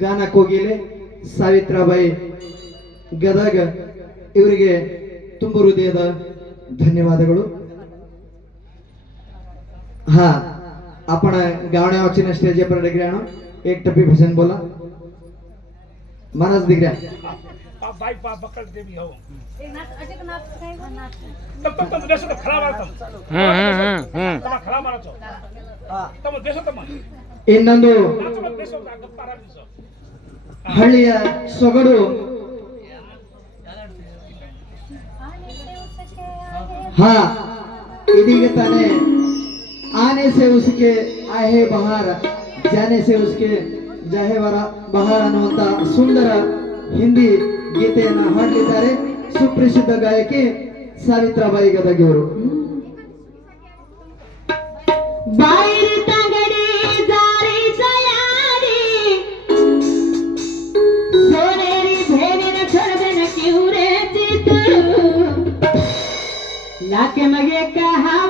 ಗಾನ ಕೋಗಿಲೆ ಸಾವಿತ್ರಾಬಾಯಿ ಗದಗ ಇವರಿಗೆ ತುಂಬ ಹೃದಯದ ಧन्यवादಗಳು. हा आपण गावण्यावरची स्टेज पर डिग्र्यानो एक टप्पी भजन बोला महाराज डिग्र्या बाई पा बकल देवी हो नाच अजक नाच काय नाच तब देश तो खरा मारतो तब खरा मारतो तब देश तो मा ಇನ್ನೊಂದು ಹಳ್ಳಿಯ ಸೊಗಡು हा ಇದೀಗ ತಾನೇ आने से उसके आहे बहार जाने से उसके जाहे बहार ಅನ್ನುವಂತ ಸುಂದರ ಹಿಂದಿ ಗೀತೆಯನ್ನು ಹಾಡಲಿದ್ದಾರೆ ಸುಪ್ರಸಿದ್ಧ ಗಾಯಕಿ ಸಾವಿತ್ರಾಬಾಯಿ ಗದಗಿ ಅವರು. लाके मगे कहावयाडी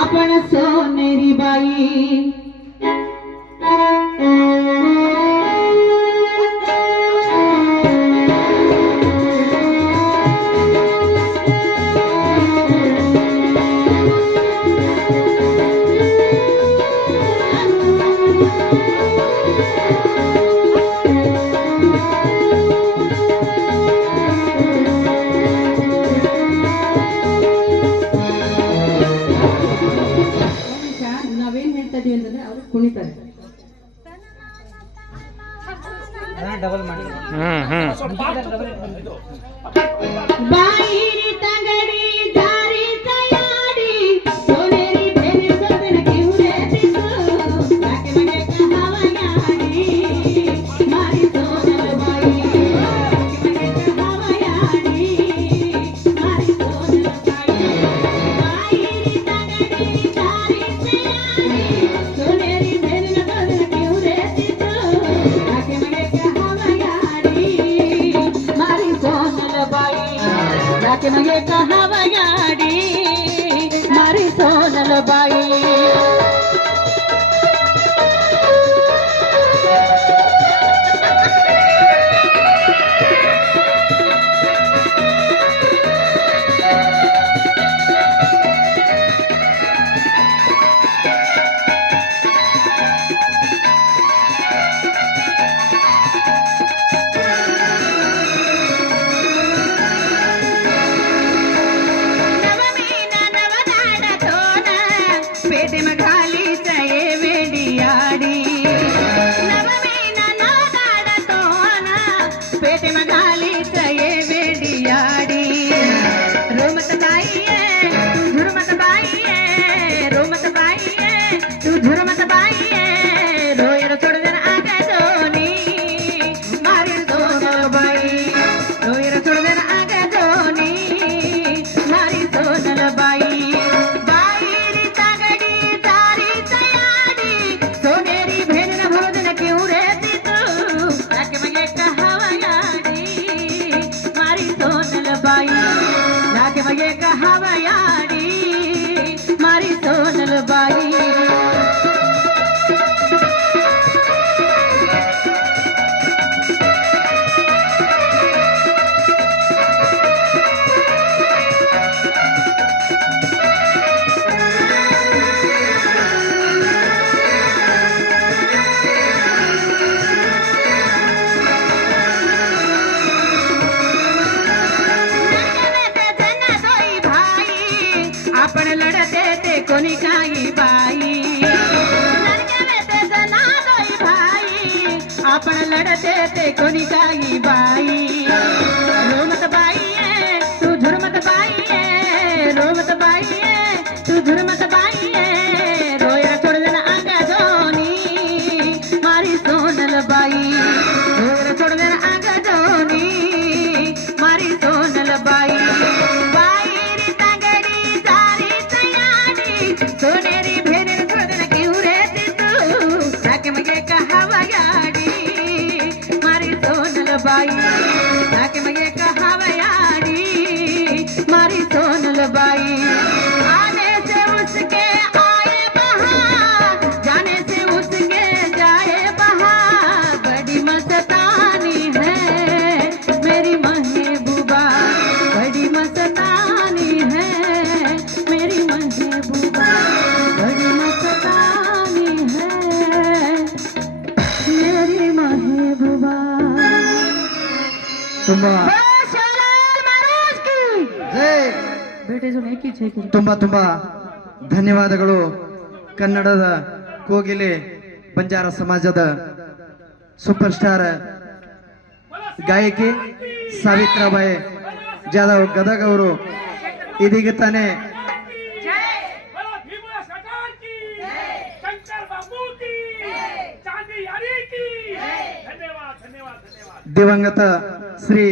आपण सोनेरी बाई ಕುಣಿತಾರೆ ಡಬಲ್ ಮಾಡಿ ಬಾಯಿರಿ ತಂಗಡಿ ದಾರಿ ತಯಾರಿ ಸೋನೇರಿ ಬೇರೆ ಸದನ ಕಿವುರೆ ತಿತ್ತು ಯಾಕೆ ಮನೆ ಕಹಾವಯಾಡಿ ಮಾರಿ ಸೋನಲ ಬಾಯಿ ಯಾಕೆ ಮನೆ ಕಹಾವಯಾಡಿ ಮಾರಿ ಸೋನಲ ಬಾಯಿ ಬಾಯಿರಿ ತಂಗಡಿ ದಾರಿ ತಯಾರಿ ಸೋನೇರಿ ಬೇರೆ ಸದನ ಕಿವುರೆ ತಿತ್ತು ಯಾಕೆ ಮನೆ ಕಹಾವಯಾಡಿ ಮಾರಿ ಸೋನಲ ಬಾಯಿ ಯಾಕೆ ಮನೆ ಕಹಾವಯಾಡಿ ಮಾರಿ ಸೋನಲ ಬಾಯಿ कहावयाडी मारी सोनल बाई आपण लढते ते कोणी काही बाई भाई आपण लढते ते कोणी काही बाई रोमत बाई तू झुरमत बाई रोमत बाई तू झुरमत बाई रोया सोडलं अंगा दोनी मारी सोनल बाई रोया सोडलं अंगा दोनी मारी सोनल बाई सोनेरी भेरे सोदन किवरे तितू ताके मगे कहावयाडी मारी सोनल बाई ताके मगे कहावयाडी मारी सोनल बाई आने से उसके आए बहार ತುಂಬಾ शिवलाल महाराज की ಜೈ. बेटे जो नहीं की छे ತುಂಬಾ ತುಂಬಾ ಧನ್ಯವಾದಗಳು. ಕನ್ನಡದ ಕೋಗಿಲೆ ಬಂಜಾರ ಸಮಾಜದ ಸೂಪರ್ ಸ್ಟಾರ್ ಗಾಯಕಿ ಸಾವಿತ್ರಾಬಾಯಿ ಜಾಧವ್ ಗದಗ್ ಅವರು ಇದೀಗ ತಾನೇ बोलो भीमराव सरकार की शंकर बाबू की चांदी यारी की धन्यवाद धन्यवाद धन्यवाद ದಿವಂಗತ ಶ್ರೀ